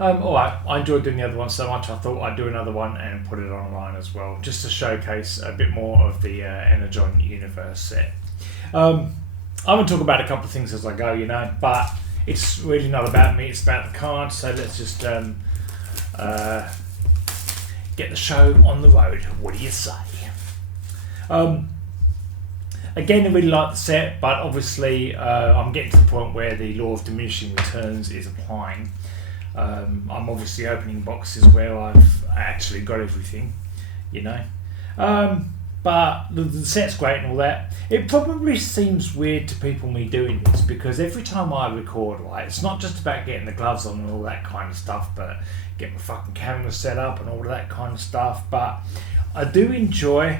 Alright, I enjoyed doing the other one so much I thought I'd do another one and put it online as well, just to showcase a bit more of the Energon Universe set. I'm going to talk about a couple of things as I go, but it's really not about me, it's about the cards, so let's just get the show on the road. What do you say? Again, I really like the set, but obviously I'm getting to the point where the law of diminishing returns is applying. I'm obviously opening boxes where I've actually got everything, but the set's great and all that. It probably seems weird to people me doing this, because every time I record, right, it's not just about getting the gloves on and all that kind of stuff, but get my fucking camera set up and all of that kind of stuff. But I do enjoy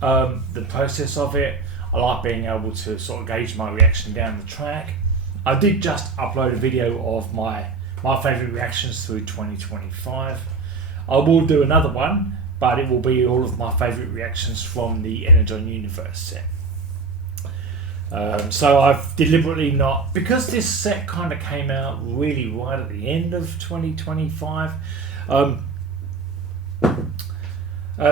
the process of it. I like being able to sort of gauge my reaction down the track. I did just upload a video of my favourite reactions through 2025. I will do another one, but it will be all of my favourite reactions from the Energon Universe set. So I've deliberately not, because this set kind of came out really right at the end of 2025.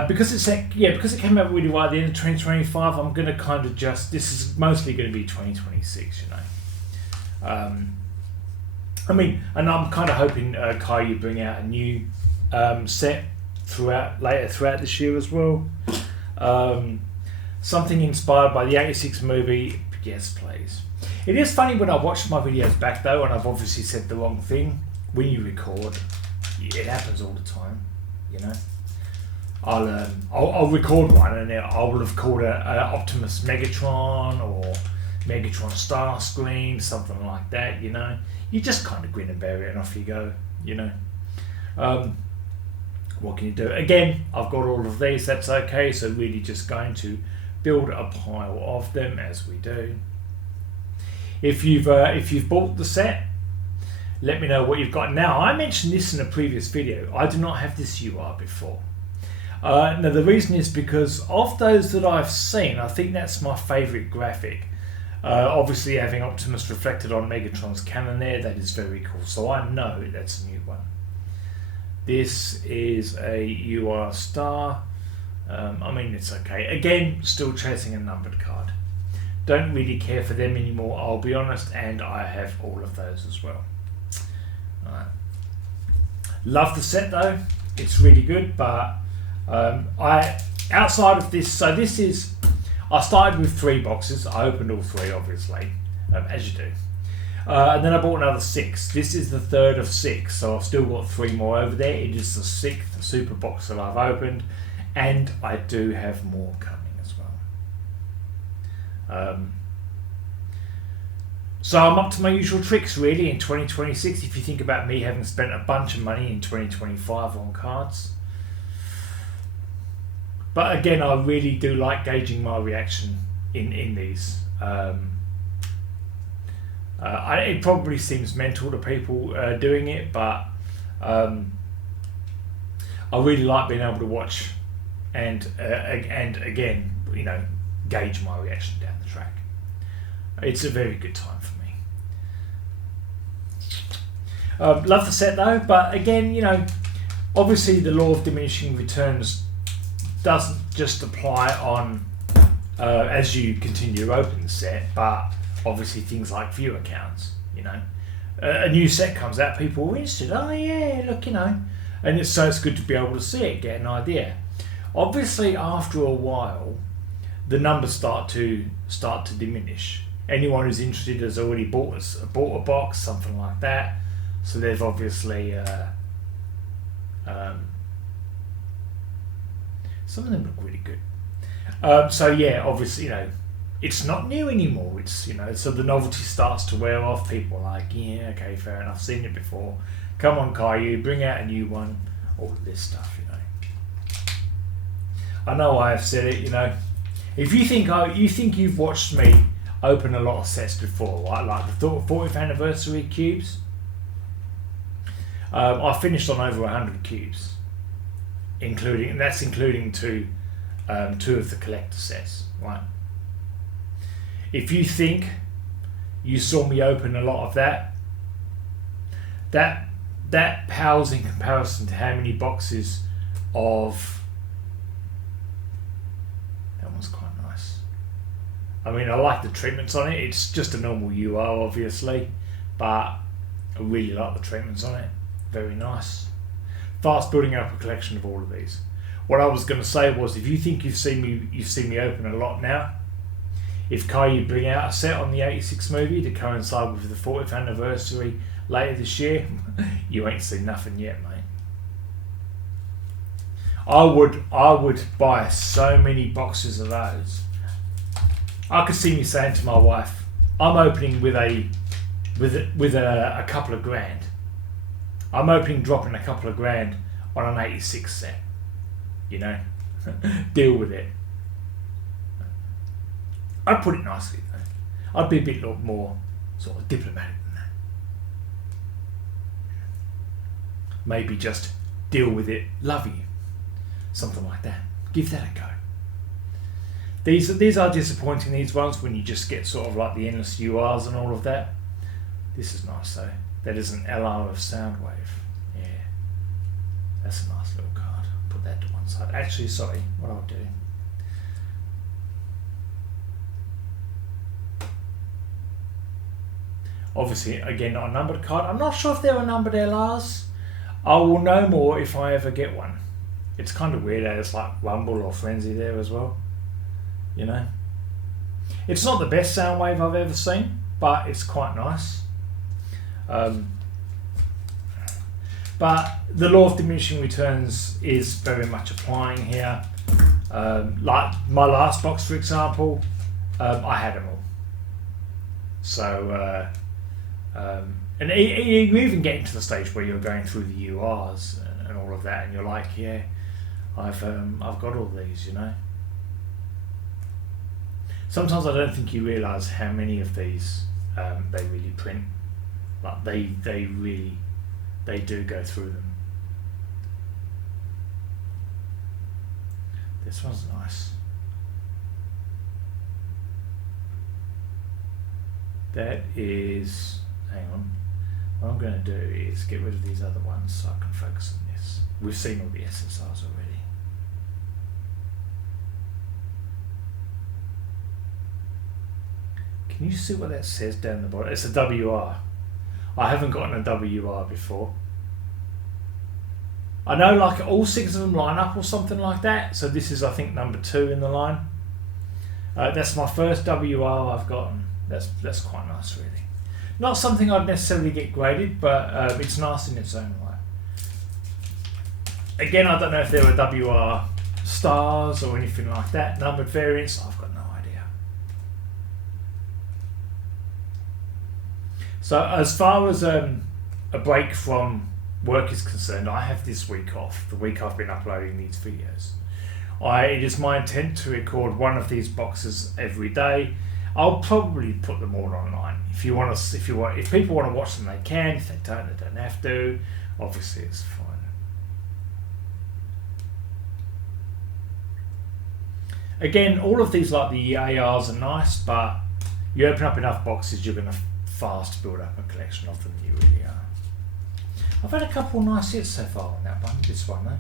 Because it came out really right at the end of 2025. I'm going to kind of this is mostly going to be 2026, and I'm kind of hoping Kayou bring out a new set throughout this year as well. Something inspired by the '86 movie. Yes, please. It is funny when I watch my videos back though, and I've obviously said the wrong thing. When you record, it happens all the time, I'll record one and I will have called it Optimus Megatron or Megatron Starscream, something like that, You just kind of grin and bear it and off you go, What can you do? Again, I've got all of these, that's okay, so really just going to build a pile of them as we do. If you've bought the set, let me know what you've got. Now, I mentioned this in a previous video. I do not have this UR before. Now, the reason is because of those that I've seen, I think that's my favourite graphic. Obviously, having Optimus reflected on Megatron's cannon there, that is very cool. So I know that's a new one. This is a UR star. It's okay. Again, still chasing a numbered card. Don't really care for them anymore, I'll be honest, and I have all of those as well. Alright. Love the set though. It's really good, but outside of this, so this is, I started with 3 boxes. I opened all 3, obviously, as you do. And then I bought another 6. This is the 3rd of 6, so I've still got 3 more over there. It is the 6th super box that I've opened, and I do have more coming as well. So I'm up to my usual tricks really in 2026. If you think about me having spent a bunch of money in 2025 on cards. But again, I really do like gauging my reaction in these. It probably seems mental to people doing it, but I really like being able to watch and again, gauge my reaction down the track. It's a very good time for me. Love the set though, but again, obviously the law of diminishing returns doesn't just apply on as you continue to open the set, but obviously things like viewer counts. A new set comes out, people are interested. Oh yeah, look, and it's good to be able to see it, get an idea. Obviously, after a while, the numbers start to diminish. Anyone who's interested has already bought a box, something like that. So they've obviously some of them look really good. So yeah, obviously, it's not new anymore. It's so the novelty starts to wear off. People are like, yeah, okay, fair enough, seen it before. Come on, Kayou, bring out a new one. All of this stuff, I know I have said it, If you think you've watched me open a lot of sets before, right? Like the 40th anniversary cubes. I finished on over 100 cubes, including two of the collector sets, right? If you think you saw me open a lot of that that pales in comparison to how many boxes of... That one's quite nice. I mean, I like the treatments on it. It's just a normal UR, obviously, but I really like the treatments on it. Very nice. Fast building up a collection of all of these. What I was going to say was, if you think you've seen me open a lot now, if Kayou bring out a set on the 86 movie to coincide with the 40th anniversary later this year, you ain't seen nothing yet, mate. I would buy so many boxes of those. I could see me saying to my wife, I'm opening with a couple of grand. I'm opening dropping a couple of grand on an 86 set. You know? Deal with it. I'd put it nicely though. I'd be a bit more sort of diplomatic than that. Maybe just deal with it, love you. Something like that. Give that a go. These are disappointing, these ones, when you just get sort of like the endless URs and all of that. This is nice though. That is an LR of Soundwave. Yeah. That's a nice little card. Put that to one side. Actually, sorry, what I'll do. Obviously, again, not a numbered card. I'm not sure if there are numbered LRs. I will know more if I ever get one. It's kind of weird that it's like Rumble or Frenzy there as well. You know? It's not the best Soundwave I've ever seen, but it's quite nice. But the law of diminishing returns is very much applying here. Like my last box, for example, I had them all. So, and you even getting to the stage where you're going through the URs and all of that, and you're like, yeah, I've got all these, you know. Sometimes I don't think you realise how many of these they really print. Like they do go through them. This one's nice. That is, hang on, what I'm going to do is get rid of these other ones so I can focus on this. We've seen all the SSRs already. Can you see what that says down the bottom? It's a WR. I haven't gotten a WR before. I know like all 6 of them line up or something like that. So this is, I think, number 2 in the line. That's my first WR I've gotten. That's quite nice, really. Not something I'd necessarily get graded, but it's nice in its own right. Again, I don't know if there were WR stars or anything like that. Numbered variants, I've got no idea. So as far as a break from work is concerned, I have this week off, the week I've been uploading these videos. It is my intent to record one of these boxes every day. I'll probably put them all online. If people want to watch them, they can. If they don't have to. Obviously, it's fine. Again, all of these, like the ARs, are nice, but you open up enough boxes, you're going to fast build up a collection of them. You really are. I've had a couple nice hits so far on that one. This one, though.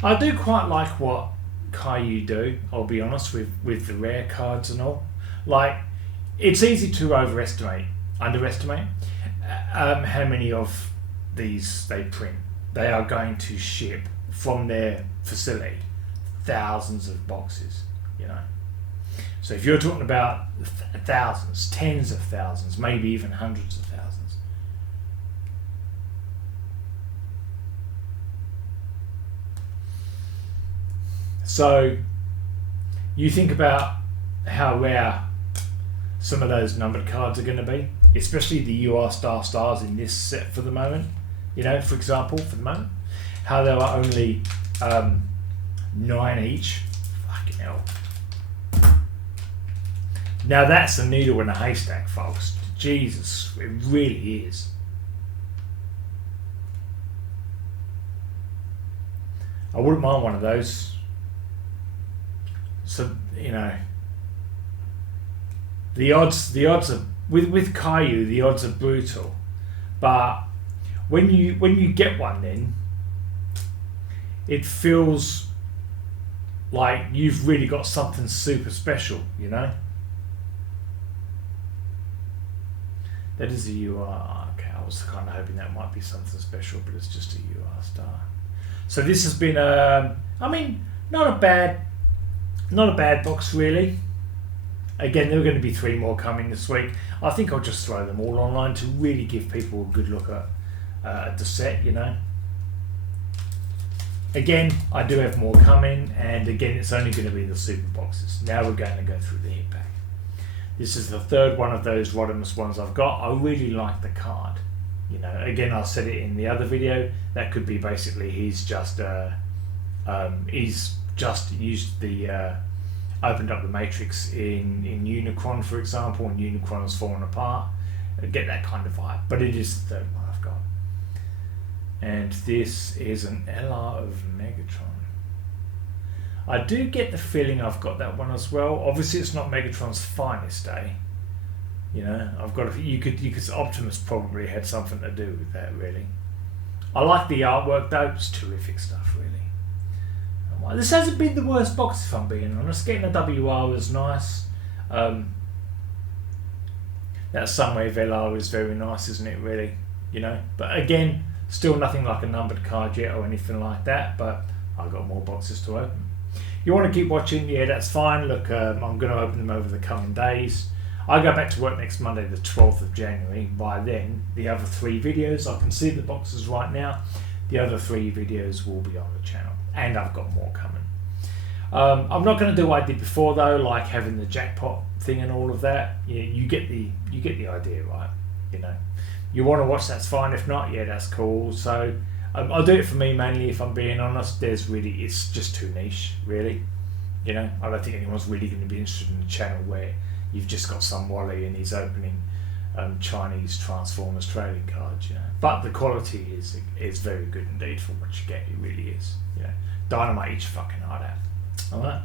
I do quite like what Kayou do, I'll be honest, with the rare cards and all. Like, it's easy to underestimate how many of these they print. They are going to ship from their facility thousands of boxes, you know. So if you're talking about thousands, tens of thousands, maybe even hundreds of thousands. So you think about how rare some of those numbered cards are going to be, especially the UR stars in this set for the moment. You know, for example, for the moment, how there are only 9 each. Fucking hell. Now that's a needle in a haystack, folks. Jesus, it really is. I wouldn't mind one of those. So, you know, the odds are with Kayou, the odds are brutal, but when you get one, then it feels like you've really got something super special, you know. That is a UR. Okay, I was kind of hoping that might be something special, but it's just a UR star. So this has been I mean, not a bad box really. Again, there are going to be 3 more coming this week. I think I'll just throw them all online to really give people a good look at the set, you know. Again, I do have more coming, and again, it's only going to be the super boxes. Now we're going to go through the hit pack. This is the 3rd one of those Rodimus ones I've got. I really like the card. You know, again, I said it in the other video. That could be basically he's just used the opened up the matrix in Unicron, for example, and Unicron has fallen apart. I get that kind of vibe, but it is the 3rd one I've got. And this is an LR of Megatron. I do get the feeling I've got that one as well. Obviously, it's not Megatron's finest day. You know, I've got you could Optimus probably had something to do with that, really. I like the artwork though; it's terrific stuff, really. Well, this hasn't been the worst box, if I'm being honest. Getting a WR was nice. That Sunwave LR is very nice, isn't it? Really, you know. But again, still nothing like a numbered card yet or anything like that. But I've got more boxes to open. You want to keep watching? Yeah, that's fine. Look, I'm going to open them over the coming days. I go back to work next Monday, the 12th of January. By then, the other 3 videos, I can see the boxes right now. The other 3 videos will be on the channel, and I've got more coming. I'm not going to do what I did before though, like having the jackpot thing and all of that. Yeah, you get the idea, right? You know, you want to watch, that's fine. If not, yeah, that's cool. So I'll do it for me mainly, if I'm being honest. It's just too niche, really. You know, I don't think anyone's really going to be interested in a channel where you've just got some Wally and he's opening Chinese Transformers trading cards, you know. But the quality is very good indeed for what you get. It really is. You know, dynamite each fucking heart out. All right.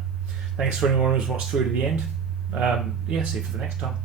Thanks for anyone who's watched through to the end. Yeah, see you for the next time.